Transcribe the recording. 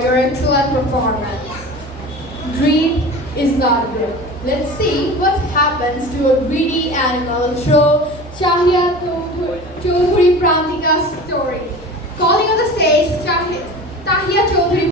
your excellent performance. Greed is not good. Let's see what happens to a greedy animal through